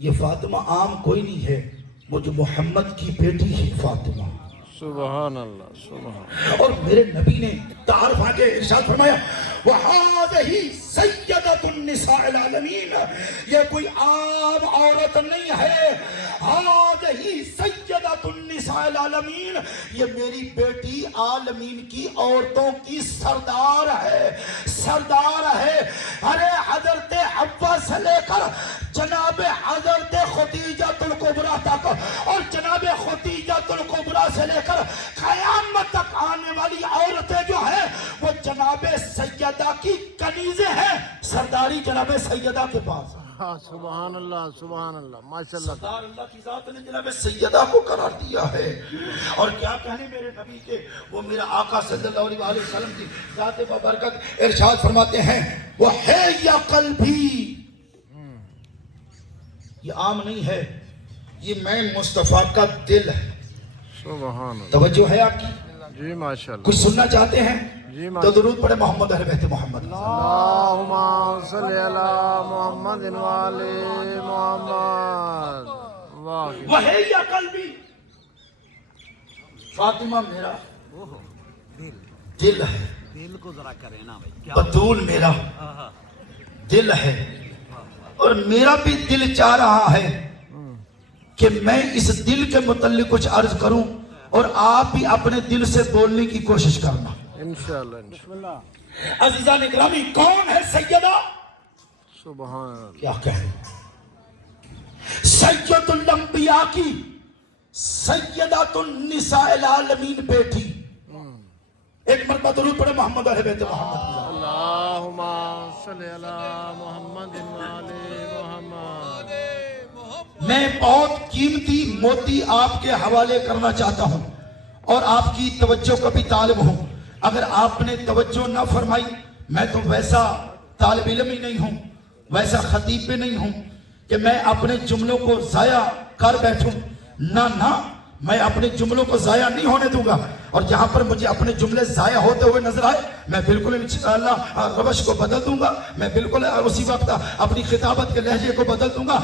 یہ فاطمہ عام کوئی نہیں ہے، وہ جو محمد کی بیٹی ہے فاطمہ۔ سبحان اللہ سبحان۔ اور میرے نبی نے تعارف آگے ارشاد فرمایا، وَهَذَهِ سَيَّدَةُ النِّسَاءِ الْعَالَمِينَ، یہ کوئی عام عورت نہیں ہے، هَذَهِ سَيَّدَةُ النِّسَاءِ الْعَالَمِينَ، یہ میری بیٹی عالمین کی عورتوں کی سردار ہے، سردار ہے۔ ارے حضرت حوا سے لے کر جناب حضرت خدیجۃ الکبریٰ تک، اور جناب خدیجۃ الکبریٰ سے لے کر قیامت تک آنے والی عورتیں جو ہیں وہ جناب سیدہ کی کنیزیں ہیں، سرداری جناب سیدہ کے پاس۔ ہاں سبحان اللہ سبحان اللہ ماشاءاللہ۔ سردار اللہ کی ذات نے جناب سیدہ کو قرار دیا ہے، اور کیا کہنے میرے نبی کے، وہ میرا آقا صلی اللہ علیہ وآلہ وسلم کی ذات ببرکت ارشاد فرماتے ہیں، وہ ہے یا قلبی، یہ عام نہیں ہے، یہ میں مصطفیٰ کا دل ہے۔ سبحان اللہ، توجہ ہے آپ کی؟ جی ماشاءاللہ، کچھ سننا چاہتے ہیں؟ جی تو درود پڑھے محمد اہل بیت محمد. اللہم صلی علی محمد وآل محمد. واہ وہی یا قلبی فاطمہ میرا دل ہے. دل کو ذرا کرے نا بھائی کیا بطول میرا دل ہے. اور میرا بھی دل چاہ رہا ہے کہ میں اس دل کے متعلق کچھ عرض کروں اور آپ بھی اپنے دل سے بولنے کی کوشش کرنا. انشاءاللہ انشاءاللہ. عزیزان اکرامی کون ہے سیدہ؟ سبحان کیا کہیں سید الانبیاء کی سیدۃ النساء العالمین بیٹی. ایک مرتبہ درود پڑھے محمد اہل بیت محمد. اللہم صلی علی محمد وآل محمد. میں بہت قیمتی موتی آپ کے حوالے کرنا چاہتا ہوں اور آپ کی توجہ کا بھی طالب ہوں. اگر آپ نے توجہ نہ فرمائی میں تو ویسا طالب علم ہی نہیں ہوں, ویسا خطیب بھی نہیں ہوں کہ میں اپنے جملوں کو ضائع کر بیٹھوں. نہ میں اپنے جملوں کو ضائع نہیں ہونے دوں گا. اور جہاں پر مجھے اپنے جملے ضائع ہوتے ہوئے نظر آئے میں بالکل انشاءاللہ روش کو بدل دوں گا. میں بالکل اسی وقت اپنی خطابت کے لہجے کو بدل دوں گا.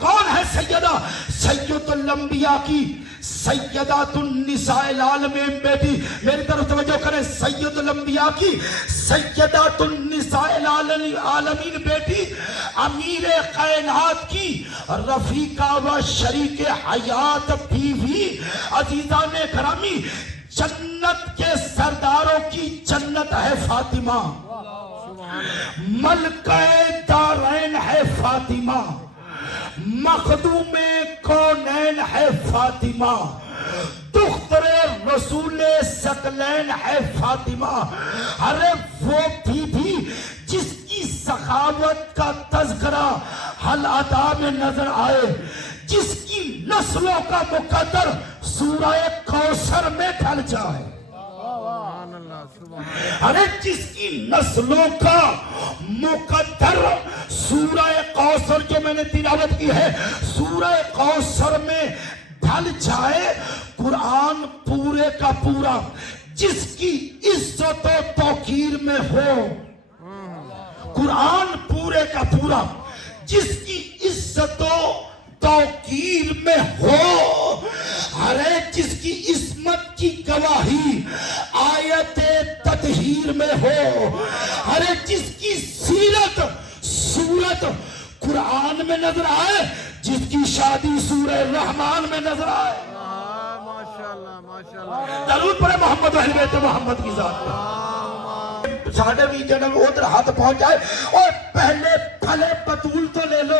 کون ہے سیدہ؟ سید الانبیاء کی سیدات النساء العالمین بیٹی. میری طرف توجہ کریں. سید الانبیاء کی سیدات النساء العالمین بیٹی, امیر کائنات کی رفیقہ و شریک حیات بیوی. عزیزان گرامی جنت کے سرداروں کی جنت ہے فاطمہ. ملکہ دارین ہے فاطمہ. مخدوم کونین ہے فاطمہ. دختر رسول ثقلین ہے فاطمہ. ارے وہ بھی جس کی سخاوت کا تذکرہ حل ادا میں نظر آئے, جس کی نسلوں کا مقدر سورہ کوثر میں ڈھل جائے. ارے جس کی نسلوں کا مقدر سورہ کوثر جو میں نے تلاوت کی ہے سورہ کوثر میں ڈھل جائے. قرآن پورے کا پورا جس کی عزت و توقیر میں ہو, قرآن پورے کا پورا جس کی عزت و توقیر میں ہو, ارے جس کی عصمت کی گواہی آیت تطہیر میں ہو, ارے جس کی سیرت صورت قرآن میں نظر آئے, جس کی شادی سورہ رحمان میں نظر آئے. ماشاءاللہ ماشاءاللہ. درود پڑھے محمد اہل بیت محمد کی ذات پر. ساڑھے بھی جنم ادھر ہاتھ پہنچ جائے اور پہلے پھلے بطول تو لے لو.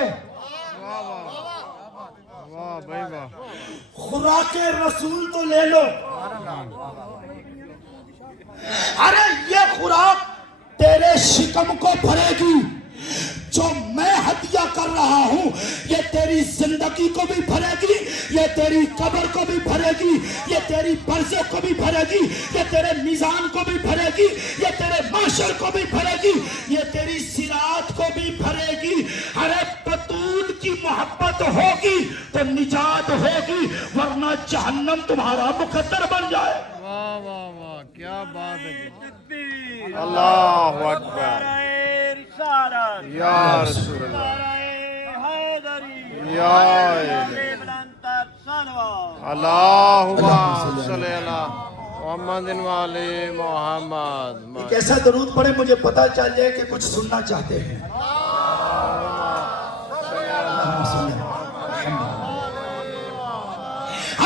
واہ بھائی واہ. خوراک رسول تو لے لو. ارے یہ خوراک تیرے شکم کو بھرے گی. جو میں ہدیہ کر رہا ہوں یہ تیری زندگی کو بھی بھرے گی, یہ تیری قبر کو بھی بھرے گی, یہ تیری برزخ کو بھی بھرے گی, یہ تیرے میزان کو بھی بھرے گی, یہ تیرے معاشر کو بھی بھرے گی, یہ تیری صراط کو بھی بھرے گی. ارے بطول کی محبت ہوگی تو نجات ہوگی, ورنہ جہنم تمہارا مقدر بن جائے. واہ واہ واہ کیا بات ہے. اللہ اکبر. یا رسول اللہ یا الہی. اللہم صلی علی محمد وآل محمد. ایک ایسا درود پڑھے مجھے پتا چل جائے کہ کچھ سننا چاہتے ہیں.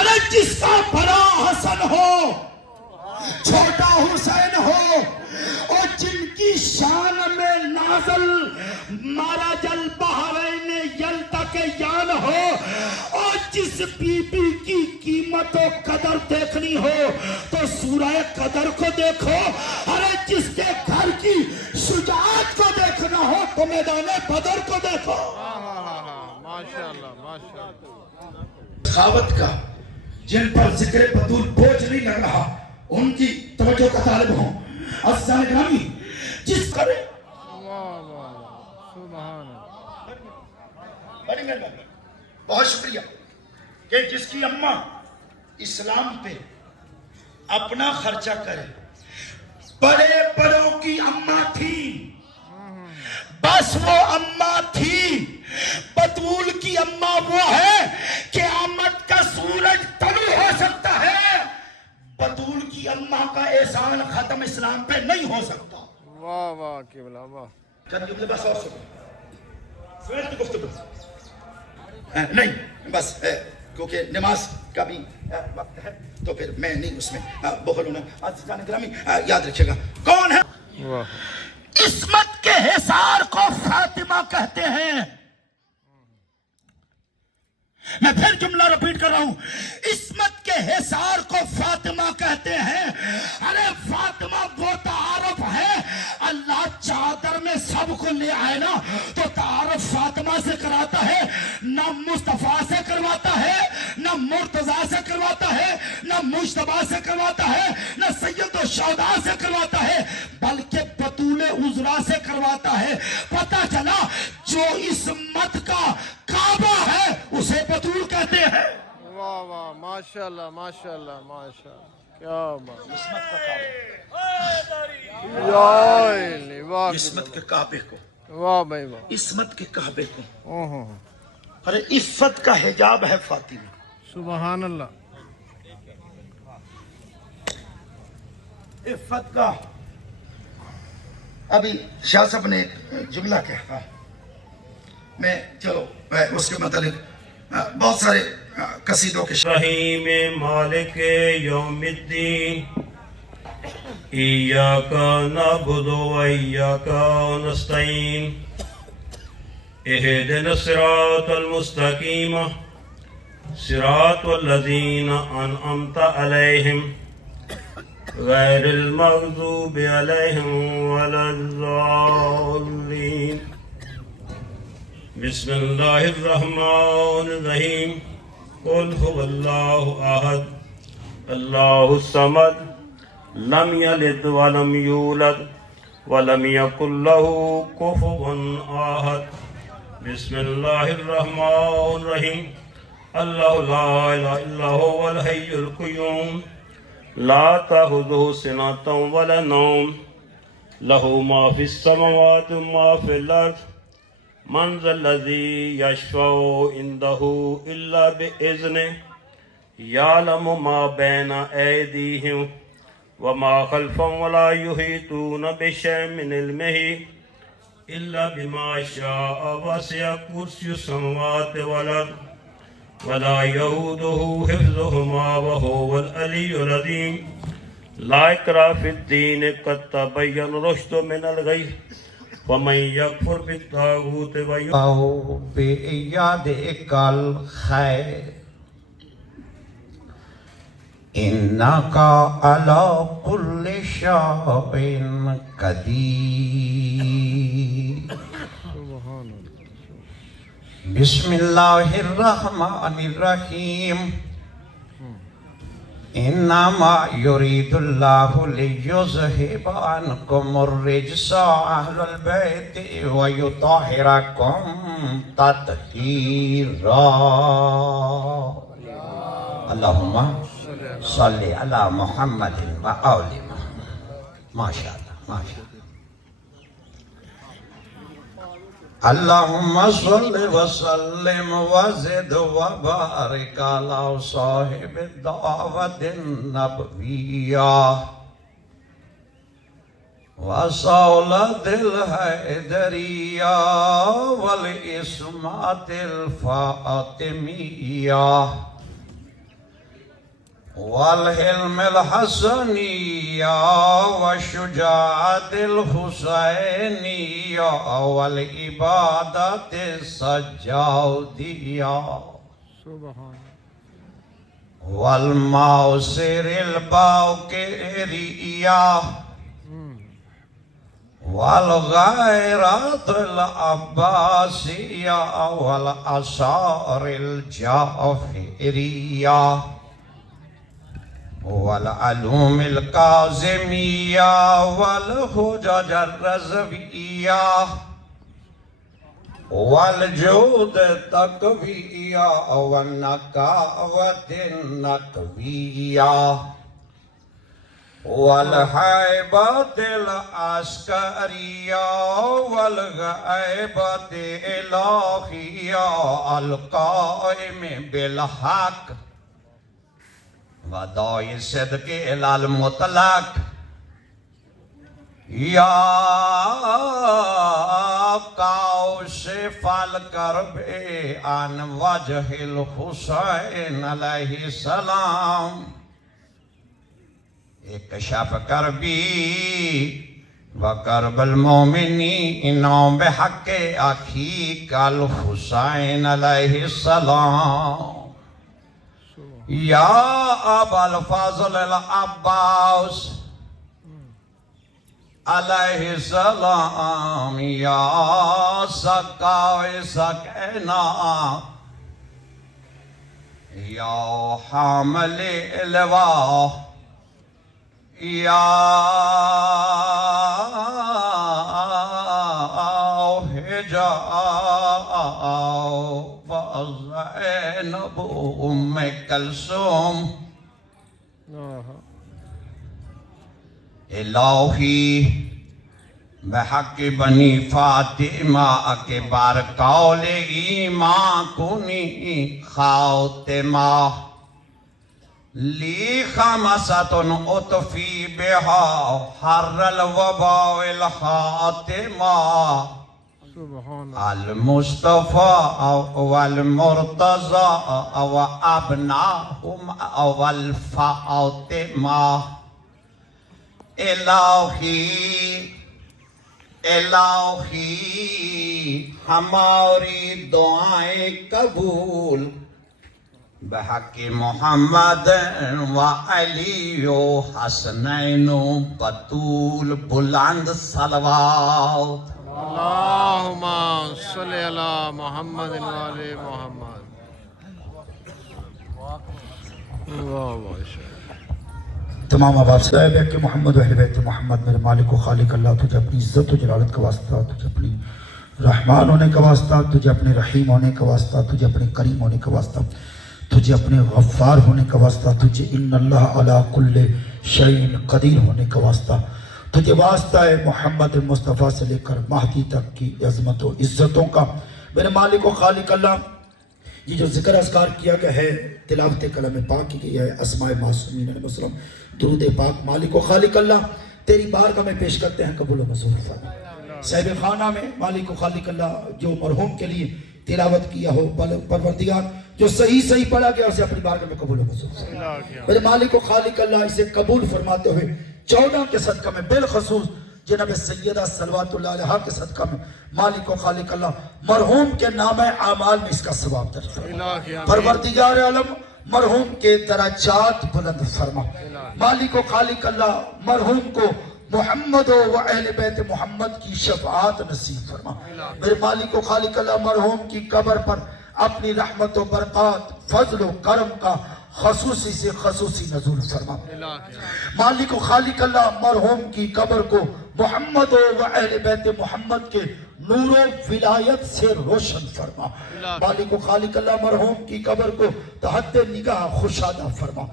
ارے جس کا بڑا حسن ہو چھوٹا حسین ہو اور جن کی شان میں نازل مارا جل بحرین یلتا کے یان ہو, اور جس بی بی کی قیمت و قدر دیکھنی ہو تو سورہ قدر کو دیکھو. ارے جس کے گھر کی شجاعت کو دیکھنا ہو تو میدان بدر کو دیکھو. ماشاءاللہ ماشاءاللہ. سخاوت کا جن پر ذکر بطول بوجھ نہیں لگ رہا ان کی توجہ کا طالب ہوں. عزیزان گرامی جس کرے بڑی مہربانی, بہت شکریہ کہ جس کی اماں اسلام پہ اپنا خرچہ کرے, بڑے بڑوں کی اماں تھی، بس وہ اماں تھی. بطول کی اماں وہ ہے کہ قیامت کا سورج طلوع ہو سکتا ہے، بطول کی اماں کا احسان ختم اسلام پہ نہیں ہو سکتا. واہ واہ قبلہ واہ. چند جملے بس اور سنو، سمجھ کی گفتگو نہیں بس کیونکہ نماز کا بھی وقت ہے تو پھر میں نہیں اس میں بخل ہونا. عزیزان گرامی یاد رکھیے گا کون ہے؟ واہ. عصمت کے حصار کو فاطمہ کہتے ہیں. میں پھر جملہ رپیٹ کر رہا ہوں، عصمت کے حصار کو فاطمہ کہتے ہیں. ارے فاطمہ وہ تعارف ہے، اللہ چادر میں سب کو لے آئے نا تو تعارف فاطمہ سے کراتا ہے، نہ مصطفیٰ سے کرواتا ہے، نہ مرتضیٰ سے کرواتا ہے، نہ مجتبیٰ سے کرواتا ہے، نہ سید الشہداء سے کرواتا ہے، بلکہ بطول عذرا سے کرواتا ہے. پتہ چلا جو عصمت کا کعبہ ہے اسے بطول کہتے ہیں. واہ واہ ماشاءاللہ ماشاءاللہ ماشاءاللہ کیا بات. عصمت کا کعبہ، یا علی واہ عصمت کے کعبے کو، واہ بھائی واہ. عصمت کے کعبے کو. اوہ ارے عفت کا حجاب ہے فاطمہ. سبحان اللہ. عفت کا ابھی شاہ صاحب نے ایک جملہ کہا، میں چلو اس کے متعلق بہت سارے قصیدوں کے رحیم مالک یوم الدین ایاک نعبد و ایاک نستعین اہدنا الصراط المستقیم صراط الذین انعمت علیہم غیر المغضوب علیہم ولا الضالین. بسم اللہ الرحمن الرحیم. قل هو اللہ احد اللہ الصمد لم یلد ولم یولد ولم یکن له کفوا احد. بسم اللہ الرحمن الرحیم. اللہ لا الہ الا هو الحی القیوم لا تأخذه سنة ولا نوم له ما في السماوات وما في الأرض من ذا الذي يشفع عنده إلا بإذنه يعلم ما بين أيديهم وما خلفهم ولا يحيطون بشيء من علمه إلا بما شاء وسع كرسيه السماوات والأرض ولا يؤوده حفظهما وهو العلي العظيم. لا إكراه في الدين قد تبين الرشد من الغي ومن يكفر بالطاغوت أو بإيادك الخير إنك على كل شيء قدير. بسم الله الرحمن الرحيم. إنما يريد الله ليذهب عنكم الرجس أهل البيت ويطهركم تطهيرا. اللهم صل على محمد وآل محمد. ما شاء الله ما شاء الله. اللهم صل وسلم وزد وبارك على صاحب الدعوة النبوية وصولة الحيدرية والإسمة الفاطمية والحلم الحسنية والشجاعة الحسينية والعبادة السجودية والموسر الباقرية والغيرة العباسية والآثار الجعفرية والعلوم الكاظمية والحجج الرضوية والجود التقوية والنقاوة النقوية والهيبة العسكرية والغيبة الإلهية القائم بالحق وداعي الصدق إلى المطلق يا كاشف الكرب عن وجه الحسين عليه السلام اكشف كربي وكرب المؤمنين بحق أخيك الحسين عليه السلام يا أبا الفضل العباس عليه السلام يا سقاوي سكينة يا حامل اللواء يا هجاء وزينب أم كلثوم الہی بحق بنی فاطمہ اکبر قول ایمان کنی خاتمہ لی خمسۃ اطفی بہا حر الوباء الخاتمہ المصطفى والمرتضى وابناهم والفاطمہ الہی ہماری دعائیں قبول بحق محمد و علی و حسنین و بطول بلند صلوات اللہم صلی علی محمد و آل محمد. واہ واہ. تمام آباد سے ہے کہ محمد و اہل بیت محمد میرے مالک و خالق اللہ تجھے اپنی عزت و جلالت کا واسطہ، تجھے اپنی رحمان ہونے کا واسطہ، تجھے اپنے رحیم ہونے کا واسطہ، تجھے اپنے کریم ہونے کا واسطہ، تجھے اپنے غفار ہونے کا واسطہ، تجھے ان اللہ علی کل شیء قدیر ہونے کا واسطہ، تجھے واسطہ ہے محمد مصطفیٰ سے لے کر مہدی تک کی عظمت و عزتوں کا میرے مالک و خالق اللہ. یہ جو ذکر اذکار کیا گیا ہے، تلاوت کلام پاک کی گئی ہے، اسماء معصومین علیہ السلام، درود پاک مالک و خالق اللہ تیری بارگاہ میں پیش کرتے ہیں، قبول و منظور فرما. صاحب خانہ میں مالک و خالق اللہ جو مرحوم کے لیے تلاوت کیا ہو، پروردگار جو صحیح پڑھا گیا اسے اپنی بارگاہ میں قبول و منظور فرما. میرے مالک و خالق اللہ اسے قبول فرماتے ہوئے 14 کے صدقہ میں بالخصوص جناب سیدہ صلوات اللہ علیہ کے صدقہ میں مالک و خالق اللہ مرحوم کے نام اعمال میں اس کا ثواب درج فرما. پروردگار عالم مرحوم کے درجات بلند فرما. مالک و خالق اللہ مرحوم کو محمد و اہل بیت محمد کی شفاعت نصیب فرما. میرے مالک و خالق اللہ مرحوم کی قبر پر اپنی رحمت و برکات، فضل و کرم کا خصوصی سے خصوصی نزول فرما. مالک و خالق اللہ مرحوم کی قبر کو محمد و اہل بیت محمد کے نور و ولایت سے روشن فرما. مالک و خالق اللہ مرحوم کی قبر کو تحت نگاہ خوشادہ فرما.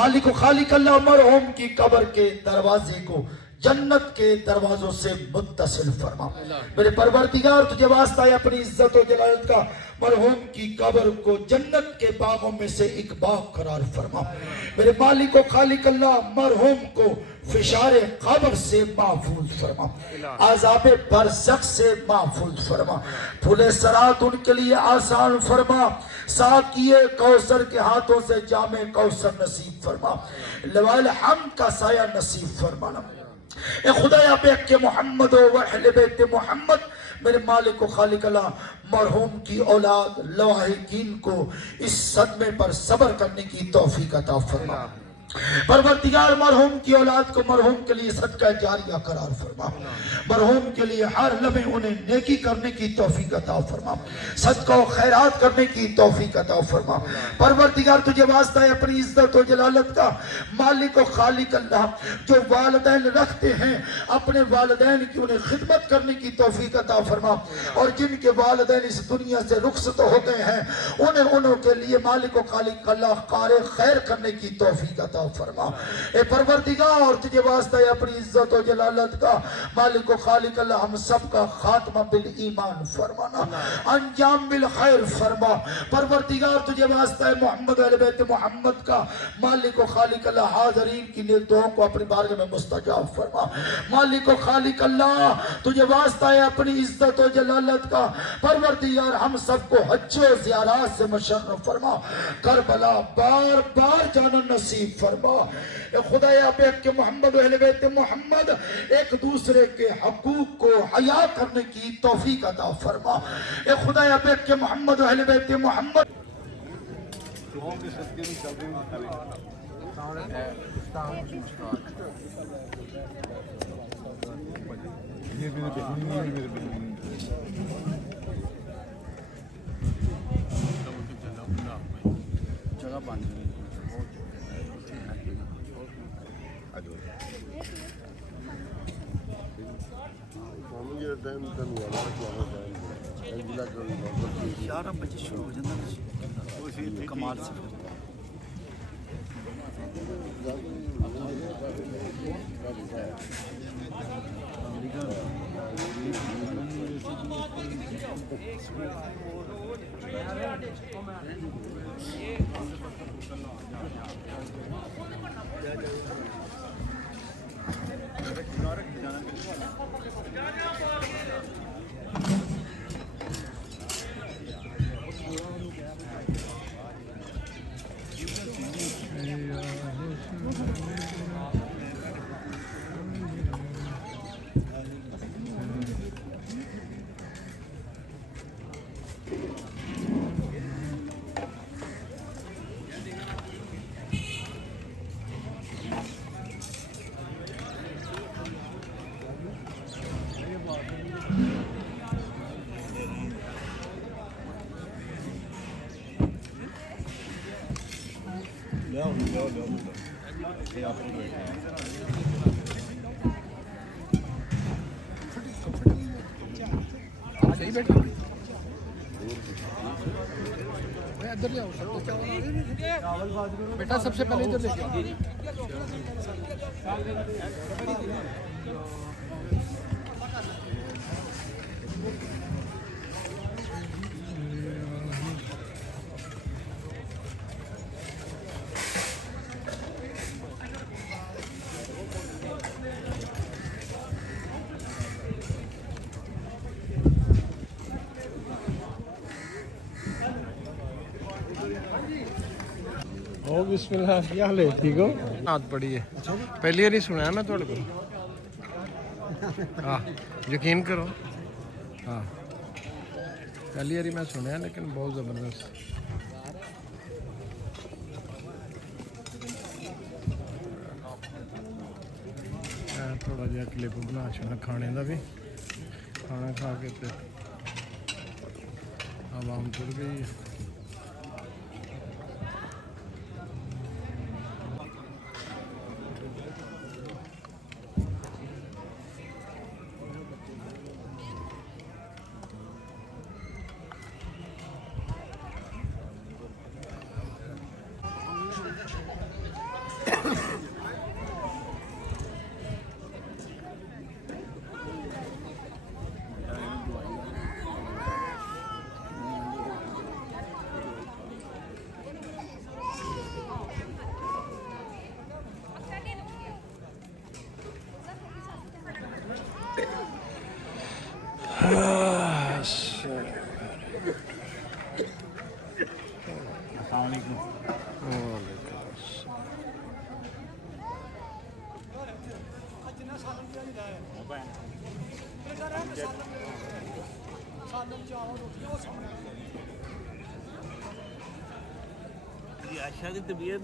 مالک و خالق اللہ مرحوم کی قبر کے دروازے کو جنت کے دروازوں سے متصل فرما. میرے پروردگار تجھے واسطہ ہے اپنی عزت و جلالت کا مرحوم کی قبر کو جنت کے باغوں میں سے ایک باغ قرار فرما. میرے مالک و خالق اللہ مرحوم کو فشار قبر سے محفوظ فرما، عذاب برزخ سے محفوظ فرما. پھولے صراط ان کے لیے آسان فرما. ساقی کوثر کے ہاتھوں سے جام کوثر نصیب فرما. لواء الحمد کا سایہ نصیب فرمانا. اے خدایا بے کہ محمد و اہل بیت محمد میرے مالک و خالق اللہ مرحوم کی اولاد لواحقین کو اس صدمے پر صبر کرنے کی توفیق عطا فرما. پروردگار مرحوم کی اولاد کو مرحوم کے لیے صدقہ جاریہ قرار فرما. مرحوم کے لیے ہر لمحے انہیں نیکی کرنے کی توفیق عطا فرما، صدقہ و خیرات کرنے کی توفیق عطا فرما. پروردگار تجھے واسطہ ہے اپنی عزت و جلالت کا مالک و خالق اللہ جو والدین رکھتے ہیں اپنے والدین کی انہیں خدمت کرنے کی توفیق عطا فرما، اور جن کے والدین اس دنیا سے رخصت ہو گئے ہیں انہیں انہوں کے لیے مالک و خالق اللہ قار خیر کرنے کی توفیق عطا عطا فرما. اے پروردگار تجھے واسطہ ہے اپنی عزت و جلالت کا مالک و خالق اللہ ہم سب کا خاتمہ بالایمان فرمانا, انجام بالخیر فرما. پروردگار تجھے واسطہ ہے محمد اہل بیت محمد کا مالک و خالق اللہ حاضرین کی نیک دعاؤں کو اپنی بارگاہ میں مستجاب فرما. مالک و خالق اللہ تجھے واسطہ ہے اپنی عزت و جلالت کا پروردگار ہم سب کو حج و زیارات سے مشرف فرما. کربلا بار بار جانا نصیب فرما. اے خدایا بے حق محمد و اہل بیت محمد ایک دوسرے کے حقوق کو حیا کرنے کی توفیق عطا فرما. اے خدایا بے حق محمد و اہل بیت محمد بیٹا سب سے پہلے ادھر لے کے او بسم اللہ. کیا حال ہے؟ ٹھیک ہو؟ ہاتھ پڑی ہے. پہلی بار سنیا میں تھوڑے کو. ہاں یقین کرو. ہاں پہلی بار میں سنیا لیکن بہت زبردست. تھوڑا جہا کلپ بنا چھوڑا کھانے کا بھی. کھانا کھا کے عوام تر گئی ہے. عائشہ کی طبیعت